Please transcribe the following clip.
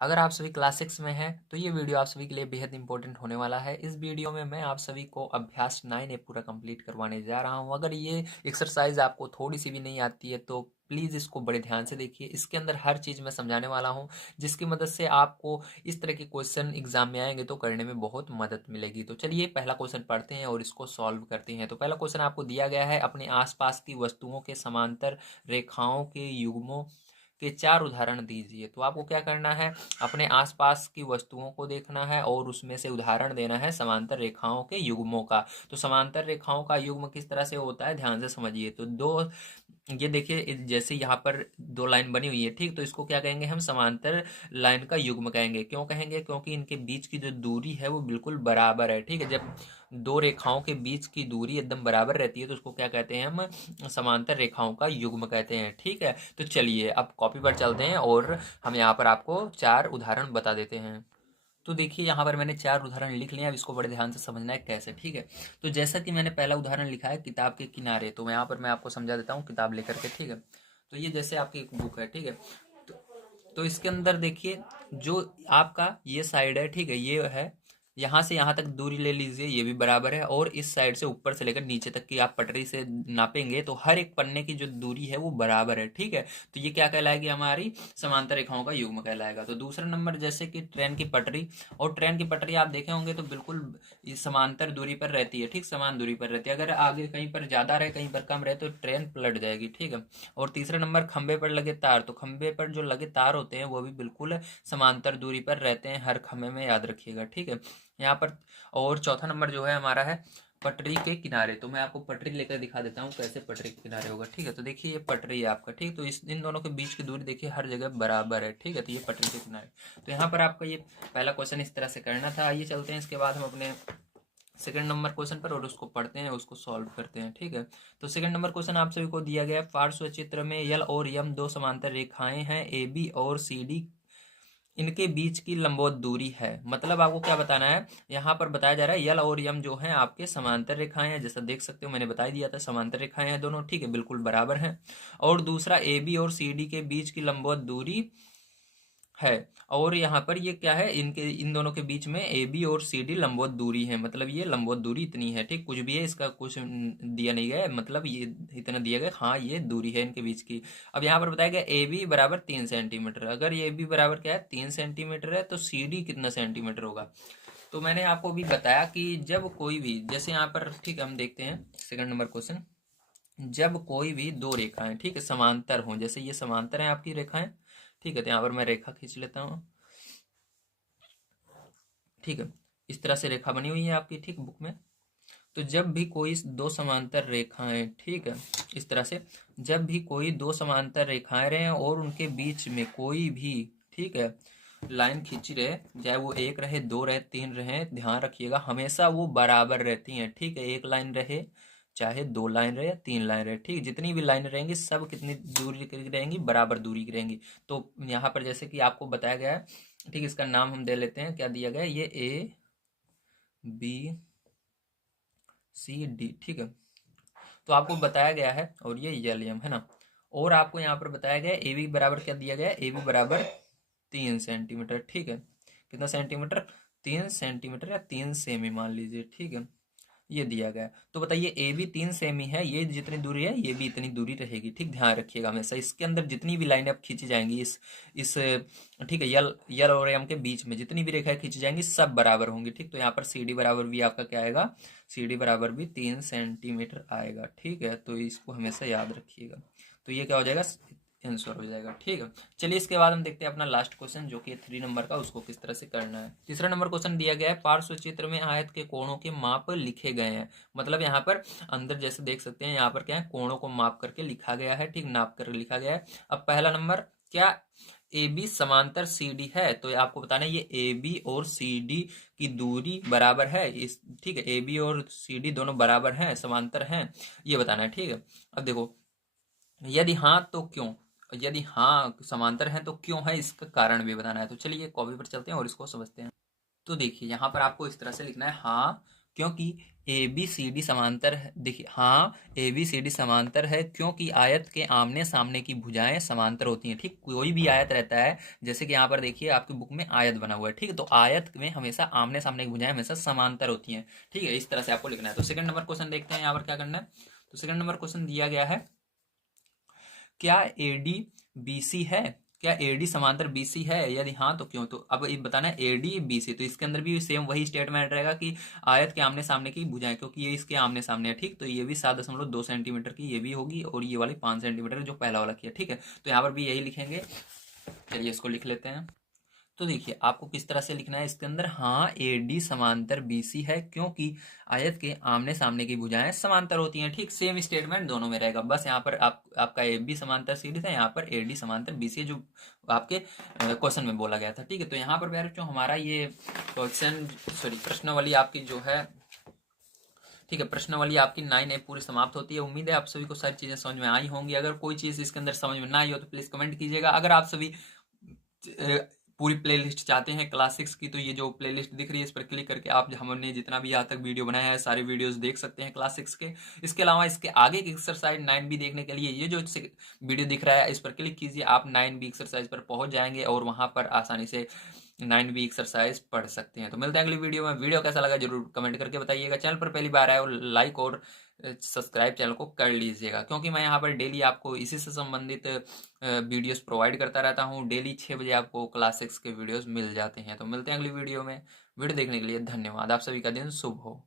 अगर आप सभी क्लास 6 में हैं तो ये वीडियो आप सभी के लिए बेहद इंपॉर्टेंट होने वाला है। इस वीडियो में मैं आप सभी को अभ्यास 9 पूरा कंप्लीट करवाने जा रहा हूँ। अगर ये एक्सरसाइज आपको थोड़ी सी भी नहीं आती है तो प्लीज़ इसको बड़े ध्यान से देखिए। इसके अंदर हर चीज़ मैं समझाने वाला हूँ, जिसकी मदद से आपको इस तरह के क्वेश्चन एग्जाम में आएंगे तो करने में बहुत मदद मिलेगी। तो चलिए पहला क्वेश्चन पढ़ते हैं और इसको सॉल्व करते हैं। तो पहला क्वेश्चन आपको दिया गया है, अपने आसपास की वस्तुओं के समांतर रेखाओं के युग्मों के 4 उदाहरण दीजिए। तो आपको क्या करना है, अपने आसपास की वस्तुओं को देखना है और उसमें से उदाहरण देना है समांतर रेखाओं के युग्मों का। तो समांतर रेखाओं का युग्म किस तरह से होता है, ध्यान से समझिए। तो दो, ये देखिए जैसे यहाँ पर दो लाइन बनी हुई है, ठीक, तो इसको क्या कहेंगे हम, समांतर लाइन का युग्म कहेंगे। क्यों कहेंगे, क्योंकि इनके बीच की जो दूरी है वो बिल्कुल बराबर है। ठीक है, जब दो रेखाओं के बीच की दूरी एकदम बराबर रहती है तो उसको क्या कहते हैं हम, समांतर रेखाओं का युग्म कहते हैं। ठीक है, तो चलिए अब कॉपी पर चलते हैं और हम यहाँ पर आपको 4 उदाहरण बता देते हैं। तो देखिए यहाँ पर मैंने 4 उदाहरण लिख लिया। अब इसको बड़े ध्यान से समझना है कैसे। ठीक है, तो जैसा कि मैंने पहला उदाहरण लिखा है किताब के किनारे, तो यहाँ पर मैं आपको समझा देता हूँ किताब लेकर के। ठीक है, तो ये जैसे आपकी एक बुक है। ठीक है, तो, तो इसके अंदर देखिए जो आपका ये साइड है, ठीक है, ये है, यहाँ से यहाँ तक दूरी ले लीजिए, ये भी बराबर है। और इस साइड से ऊपर से लेकर नीचे तक की आप पटरी से नापेंगे तो हर एक पन्ने की जो दूरी है वो बराबर है। ठीक है, तो ये क्या कहलाएगी, हमारी समांतर रेखाओं का युग्म कहलाएगा। तो दूसरा नंबर, जैसे कि ट्रेन की पटरी, और ट्रेन की पटरी आप देखे होंगे तो बिल्कुल इस समांतर दूरी पर रहती है। ठीक, समान दूरी पर रहती है। अगर आगे कहीं पर ज्यादा रहे कहीं पर कम रहे तो ट्रेन पलट जाएगी। ठीक है, और तीसरा नंबर, खंबे पर लगे तार, तो खंबे पर जो लगे तार होते हैं वो भी बिल्कुल समांतर दूरी पर रहते हैं हर खंबे में, याद रखिएगा। ठीक है, यहाँ पर। और चौथा नंबर जो है हमारा है पटरी के किनारे। तो मैं आपको पटरी लेकर दिखा देता हूँ कैसे पटरी के किनारे होगा। ठीक है, तो देखिए ये पटरी है आपका। ठीक, तो इस इन दोनों के बीच की दूरी देखिए हर जगह बराबर है। ठीक है, तो ये पटरी के किनारे। तो यहाँ पर आपका ये पहला क्वेश्चन इस तरह से करना था। आइए चलते हैं इसके बाद हम अपने सेकंड नंबर क्वेश्चन पर और उसको पढ़ते हैं, उसको सॉल्व करते हैं। ठीक है, तो सेकंड नंबर क्वेश्चन आप सभी को दिया गया है, पार्श्व चित्र में यल और यम दो समांतर रेखाएं हैं, ए बी और सी डी, इनके बीच की लंबवत दूरी है। मतलब आपको क्या बताना है, यहाँ पर बताया जा रहा है यल और यम जो है आपके समांतर रेखाएं हैं। जैसा देख सकते हो मैंने बता दिया था, समांतर रेखाएं हैं दोनों। ठीक है, बिल्कुल बराबर हैं। और दूसरा, ए बी और सी डी के बीच की लंबवत दूरी है। और यहाँ पर ये क्या है, इनके इन दोनों के बीच में ए बी और सी डी लंबवत दूरी है। मतलब ये लंबवत दूरी इतनी है। ठीक, कुछ भी है, इसका कुछ दिया नहीं गया है, मतलब ये इतना दिया गया, हाँ ये दूरी है इनके बीच की। अब यहाँ पर बताया गया ए बी बराबर 3 सेंटीमीटर। अगर ए बी बराबर क्या है, 3 सेंटीमीटर है, तो सी डी कितना सेंटीमीटर होगा। तो मैंने आपको भी बताया कि जब कोई भी, जैसे यहाँ पर, ठीक है, हम देखते हैं सेकंड नंबर क्वेश्चन। जब कोई भी दो रेखाएं, ठीक है, समांतर हों, जैसे ये समांतर है आपकी रेखाएं। ठीक है, तो यहाँ पर मैं रेखा खींच लेता हूँ। ठीक है, इस तरह से रेखा बनी हुई है आपकी, ठीक, बुक में। तो जब भी कोई दो समांतर रेखाएं, ठीक है, इस तरह से जब भी कोई दो समांतर रेखाएं रहे और उनके बीच में कोई भी, ठीक है, लाइन खींची रहे, चाहे वो एक रहे, दो रहे, तीन रहे, ध्यान रखिएगा हमेशा वो बराबर रहती हैं। ठीक है, एक लाइन रहे, चाहे दो लाइन रहे या तीन लाइन रहे, ठीक, जितनी भी लाइन रहेंगी सब कितनी दूरी की रहेंगी, बराबर दूरी की रहेंगी। तो यहाँ पर जैसे कि आपको बताया गया है, ठीक, इसका नाम हम दे लेते हैं, क्या दिया गया है, ये ए बी सी डी। ठीक है, तो आपको बताया गया है, और ये यल यम है ना। और आपको यहाँ पर बताया गया है ए बी बराबर क्या दिया गया है, ए बी बराबर 3 सेंटीमीटर। ठीक है, कितना सेंटीमीटर, 3 सेंटीमीटर या 3 सेमी मान लीजिए। ठीक है, ये दिया गया है। तो बताइए ए बी 3 सेमी है, ये जितनी दूरी है ये भी इतनी दूरी रहेगी। ठीक, ध्यान रखिएगा हमेशा इसके अंदर जितनी भी लाइनें अब खींची जाएंगी इस ठीक है, यल यल और यम के बीच में जितनी भी रेखाएं खींची जाएंगी सब बराबर होंगी। ठीक, तो यहाँ पर सी डी बराबर भी आपका क्या आएगा, सी डी बराबर भी 3 सेंटीमीटर आएगा। ठीक है, तो इसको हमेशा याद रखिएगा। तो ये क्या हो जाएगा, आंसर हो जाएगा। ठीक है, चलिए इसके बाद हम देखते हैं अपना लास्ट क्वेश्चन जो कि 3 नंबर का, उसको किस तरह से करना है। तीसरा नंबर क्वेश्चन दिया गया है, पार्श्व चित्र में आयत के कोणों के माप लिखे गए हैं। मतलब यहाँ पर अंदर जैसे देख सकते हैं, यहाँ पर क्या है, कोणों को माप करके लिखा गया है। ठीक, नाप कर लिखा गया है। अब पहला नंबर, क्या ए बी समांतर सी डी है, तो आपको बताना है ये ए बी और सी डी की दूरी बराबर है। इस ठीक है, ए बी और सी डी दोनों बराबर हैं, समांतर हैं, ये बताना है। ठीक है, अब देखो, यदि हाँ तो क्यों, यदि हाँ समांतर है तो क्यों है, इसका कारण भी बताना है। तो चलिए कॉपी पर चलते हैं और इसको समझते हैं। तो देखिए यहाँ पर आपको इस तरह से लिखना है, हाँ क्योंकि ए बी सी डी समांतर है। देखिए हाँ, ए बी सी डी समांतर है क्योंकि आयत के आमने सामने की भुजाएं समांतर होती हैं। ठीक, कोई भी आयत रहता है, जैसे कि यहाँ पर देखिए आपकी बुक में आयत बना हुआ है, ठीक है, तो आयत में हमेशा आमने सामने की भुजाएं हमेशा समांतर होती हैं। ठीक है, इस तरह से आपको लिखना है। तो सेकंड नंबर क्वेश्चन देखते हैं यहाँ पर क्या करना है। तो सेकंड नंबर क्वेश्चन दिया गया है, क्या एडी बीसी है, क्या एडी समांतर बीसी है, यदि हाँ तो क्यों। तो अब ये बताना है एडी बीसी, तो इसके अंदर भी सेम वही स्टेटमेंट रहेगा कि आयत के आमने सामने की भुजाएं, क्योंकि ये इसके आमने सामने है, ठीक, तो ये भी 7.2 सेंटीमीटर की ये भी होगी और ये वाली 5 सेंटीमीटर जो पहला वाला किया। ठीक है, तो यहाँ पर भी यही लिखेंगे। चलिए इसको लिख लेते हैं। तो देखिए आपको किस तरह से लिखना है इसके अंदर, हाँ ए डी समांतर बी सी है क्योंकि आयत के आमने सामने की भुजाएं समांतर होती हैं। ठीक, सेम स्टेटमेंट दोनों में रहेगा, बस यहाँ पर आपका ए बी समांतर सी डी था, यहाँ पर ए डी समांतर बी सी जो आपके क्वेश्चन में बोला गया था। ठीक है, तो यहाँ पर प्यारे जो हमारा ये क्वेश्चन प्रश्नावली आपकी जो है, ठीक है, प्रश्नावली आपकी 9A पूरी समाप्त होती है। उम्मीद है आप सभी को सारी चीजें समझ में आई होंगी। अगर कोई चीज इसके अंदर समझ में ना आई हो तो प्लीज कमेंट कीजिएगा। अगर आप सभी पूरी प्लेलिस्ट चाहते हैं क्लास 6 की, तो ये जो प्लेलिस्ट दिख रही है इस पर क्लिक करके आप हमने जितना भी यहाँ तक वीडियो बनाया है सारे वीडियोस देख सकते हैं क्लास 6 के। इसके अलावा इसके आगे की एक्सरसाइज 9B देखने के लिए ये जो वीडियो दिख रहा है इस पर क्लिक कीजिए, आप 9B एक्सरसाइज पर पहुंच जाएंगे और वहां पर आसानी से 9B एक्सरसाइज पढ़ सकते हैं। तो मिलते हैं अगली वीडियो में। वीडियो कैसा लगा जरूर कमेंट करके बताइएगा। चैनल पर पहली बार आए और लाइक और सब्सक्राइब चैनल को कर लीजिएगा, क्योंकि मैं यहाँ पर डेली आपको इसी से संबंधित वीडियोस प्रोवाइड करता रहता हूँ। डेली 6 बजे आपको क्लास 6 के वीडियोस मिल जाते हैं। तो मिलते हैं अगली वीडियो में। वीडियो देखने के लिए धन्यवाद। आप सभी का दिन शुभ हो।